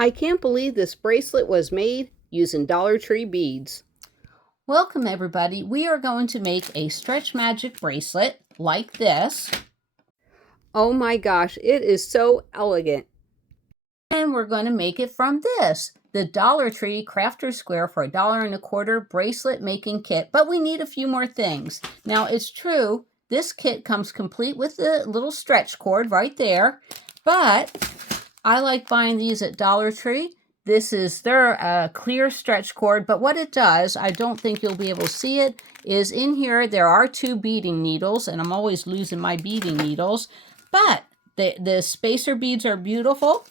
I can't believe this bracelet was made using Dollar Tree beads. Welcome everybody. We are going to make a stretch magic bracelet like this. Oh my gosh, it is so elegant. And we're going to make it from this, the Dollar Tree Crafter Square for $1.25 bracelet making kit. But we need a few more things. Now it's true, this kit comes complete with the little stretch cord right there. But I like buying these at Dollar Tree. This is their clear stretch cord, but what it does, I don't think you'll be able to see it, is in here there are 2 beading needles, and I'm always losing my beading needles, but the spacer beads are beautiful.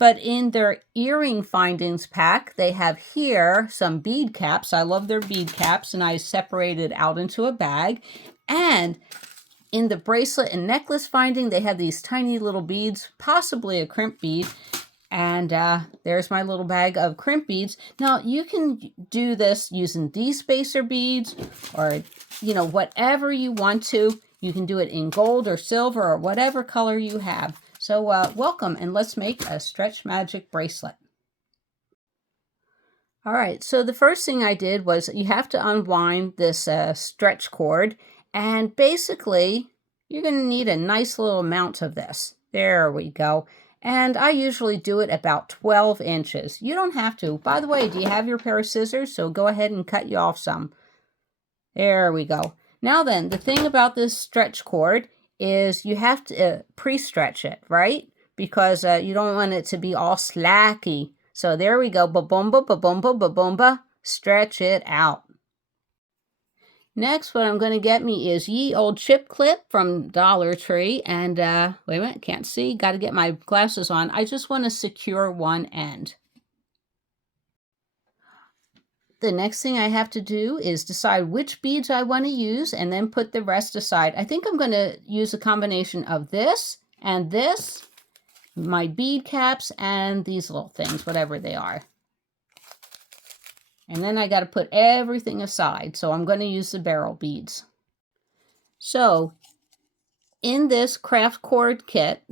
But in their earring findings pack, they have here some bead caps. I love their bead caps, and I separated out into a bag. And in the bracelet and necklace finding, they have these tiny little beads, possibly a crimp bead. And there's my little bag of crimp beads. Now, you can do this using these spacer beads or, whatever you want to. You can do it in gold or silver or whatever color you have. So welcome, and let's make a stretch magic bracelet. All right, so the first thing I did was you have to unwind this stretch cord. And basically, you're going to need a nice little amount of this. There we go. And I usually do it about 12 inches. You don't have to. By the way, do you have your pair of scissors? So go ahead and cut you off some. There we go. Now then, the thing about this stretch cord is you have to pre-stretch it, right? Because you don't want it to be all slacky. So there we go. Ba-boomba, ba-boomba, ba-boomba. Stretch it out. Next, what I'm going to get me is ye old chip clip from Dollar Tree. And wait a minute, can't see. Got to get my glasses on. I just want to secure one end. The next thing I have to do is decide which beads I want to use and then put the rest aside. I think I'm going to use a combination of this and this, my bead caps, and these little things, whatever they are. And then I got to put everything aside. So I'm going to use the barrel beads. So in this craft cord kit,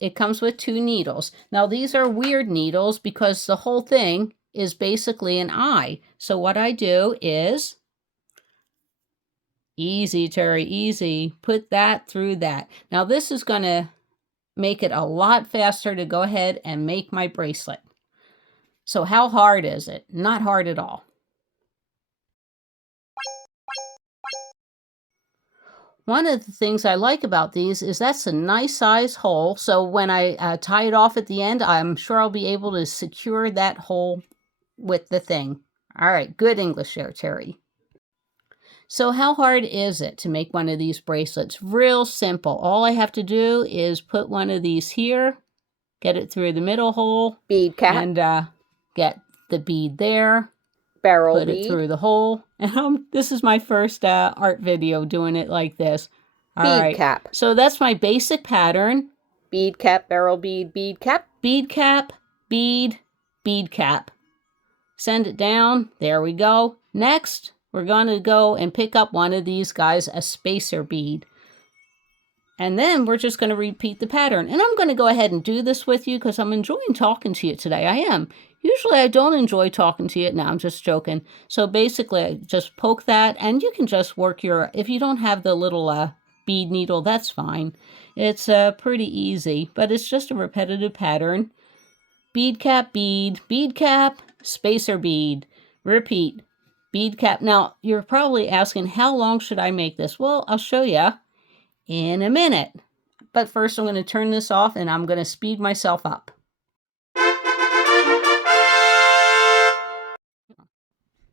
it comes with 2 needles. Now these are weird needles because the whole thing is basically an eye. So what I do is, easy, Terry, easy, put that through that. Now this is going to make it a lot faster to go ahead and make my bracelet. So how hard is it? Not hard at all. One of the things I like about these is that's a nice size hole. So when I tie it off at the end, I'm sure I'll be able to secure that hole with the thing. All right, good English there, Terry. So how hard is it to make one of these bracelets? Real simple. All I have to do is put one of these here, get it through the middle hole. Bead cap. And get the bead there. Barrel put bead. It through the hole. And this is my first art video doing it like this. All bead right. cap. So that's my basic pattern. Bead cap, barrel bead, bead cap. Bead cap, bead, bead cap. Send it down. There we go. Next, we're going to go and pick up one of these guys, a spacer bead. And then we're just going to repeat the pattern. And I'm going to go ahead and do this with you because I'm enjoying talking to you today. I am. Usually I don't enjoy talking to you. No, I'm just joking. So basically, I just poke that, and you can just work if you don't have the little bead needle, that's fine. It's pretty easy, but it's just a repetitive pattern. Bead cap, bead cap, spacer bead. Repeat. Bead cap. Now, you're probably asking, how long should I make this? Well, I'll show you in a minute. But first, I'm going to turn this off, and I'm going to speed myself up.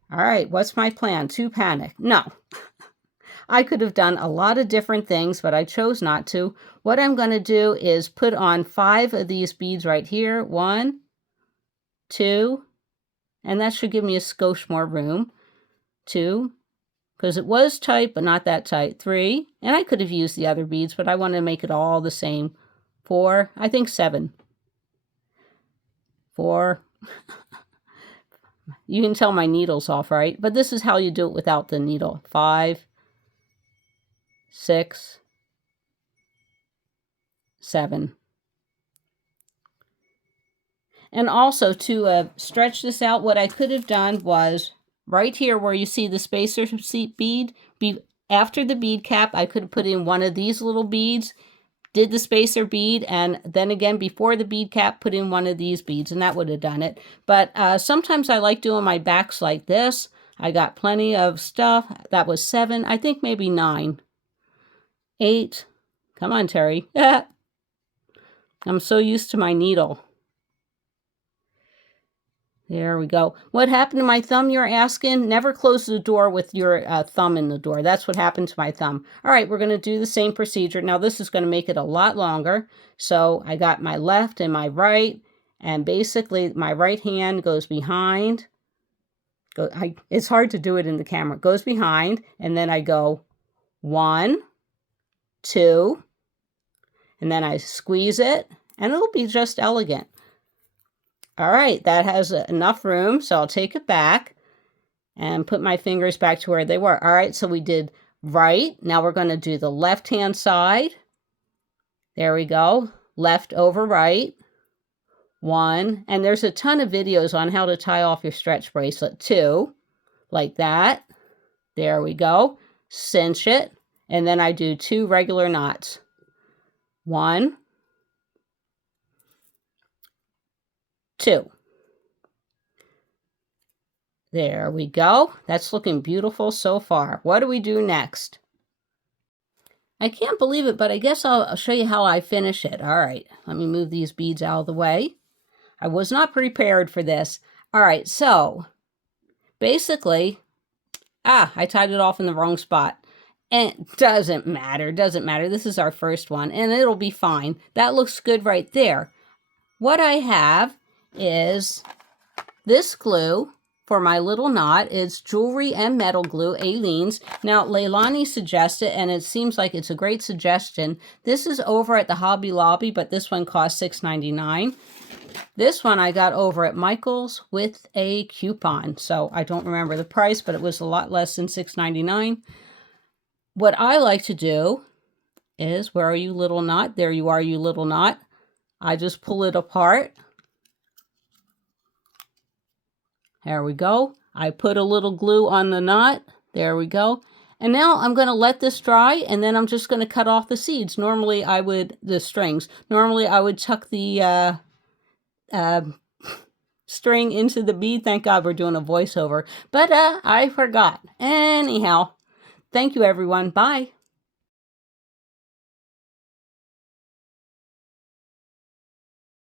All right, what's my plan? To panic? No. I could have done a lot of different things, but I chose not to. What I'm going to do is put on 5 of these beads right here. 1, 2, and that should give me a skosh more room. 2, because it was tight, but not that tight. 3, and I could have used the other beads, but I want to make it all the same. 4, I think 7. 4. You can tell my needle's off, right? But this is how you do it without the needle. 5, 6, 7. And also to stretch this out, what I could have done was right here where you see the spacer bead, after the bead cap, I could have put in one of these little beads, did the spacer bead, and then again before the bead cap, put in one of these beads, and that would have done it. But sometimes I like doing my backs like this. I got plenty of stuff. That was 7, I think maybe 9, 8. Come on, Terry. I'm so used to my needle. There we go. What happened to my thumb, you're asking? Never close the door with your thumb in the door. That's what happened to my thumb. All right, we're going to do the same procedure. Now, this is going to make it a lot longer. So I got my left and my right, and basically my right hand goes behind. It's hard to do it in the camera. It goes behind, and then I go 1, 2, and then I squeeze it, and it'll be just elegant. All right, that has enough room, so I'll take it back and put my fingers back to where they were. All right, so we did right. Now we're going to do the left-hand side. There we go. Left over right. 1, and there's a ton of videos on how to tie off your stretch bracelet. 2, like that. There we go. Cinch it, and then I do 2 regular knots. 1, 2. There we go. That's looking beautiful so far. What do we do next? I can't believe it, but I guess I'll show you how I finish it. All right, let me move these beads out of the way. I was not prepared for this. All right, so basically, I tied it off in the wrong spot. And it doesn't matter, This is our first one, and it'll be fine. That looks good right there. What I have is this glue for my little knot. It's jewelry and metal glue, Aleene's. Now, Leilani suggested, and it seems like it's a great suggestion. This is over at the Hobby Lobby, but this one costs $6.99. This one I got over at Michael's with a coupon. So I don't remember the price, but it was a lot less than $6.99. What I like to do is, where are you, little knot? There you are, you little knot. I just pull it apart. There we go. I put a little glue on the knot. There we go. And now I'm going to let this dry, and then I'm just going to cut off the seeds. Normally I would, the strings. Normally I would tuck the string into the bead. Thank God we're doing a voiceover. But I forgot. Anyhow, thank you everyone. Bye.